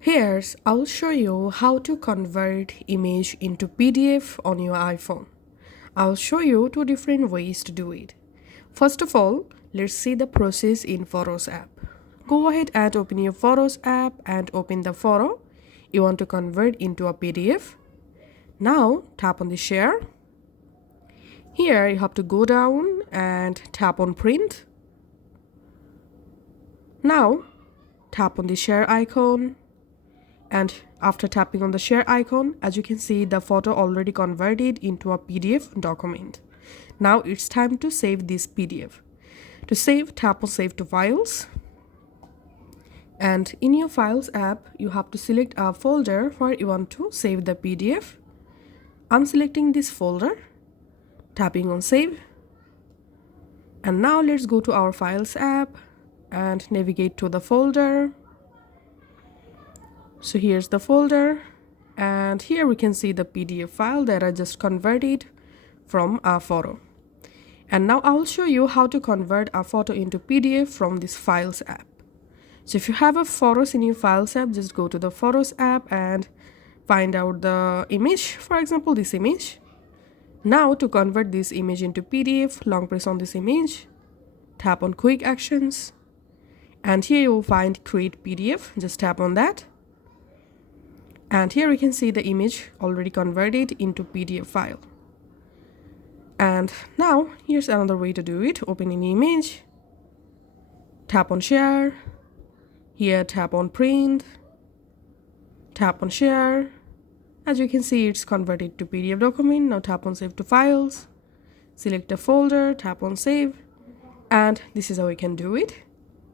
Here's I'll show you how to convert image into PDF on your iPhone. I'll show you two different ways to do it. First of all, let's see the process in Photos app. Go ahead and open your Photos app and open the photo you want to convert into a PDF. Now tap on the share. Here you have to go down and tap on print. Now tap on the share icon. And after tapping on the share icon, as you can see, the photo already converted into a PDF document. Now it's time to save this PDF. To save, tap on Save to Files. And in your Files app, you have to select a folder where you want to save the PDF. I'm selecting this folder, tapping on Save. And now let's go to our Files app and navigate to the folder. So here's the folder, and here we can see the PDF file that I just converted from a photo. And now I will show you how to convert a photo into PDF from this Files app. So if you have a photos in your Files app, just go to the Photos app and find out the image, for example, this image. Now to convert this image into PDF, long press on this image, tap on Quick Actions, and here you will find Create PDF, just tap on that. And here we can see the image already converted into PDF file. And now here's another way to do it. Open an image, tap on share, here tap on print, tap on share. As you can see, it's converted to PDF document. Now tap on Save to Files, select a folder, tap on Save, and this is how we can do it.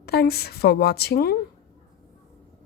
Thanks for watching.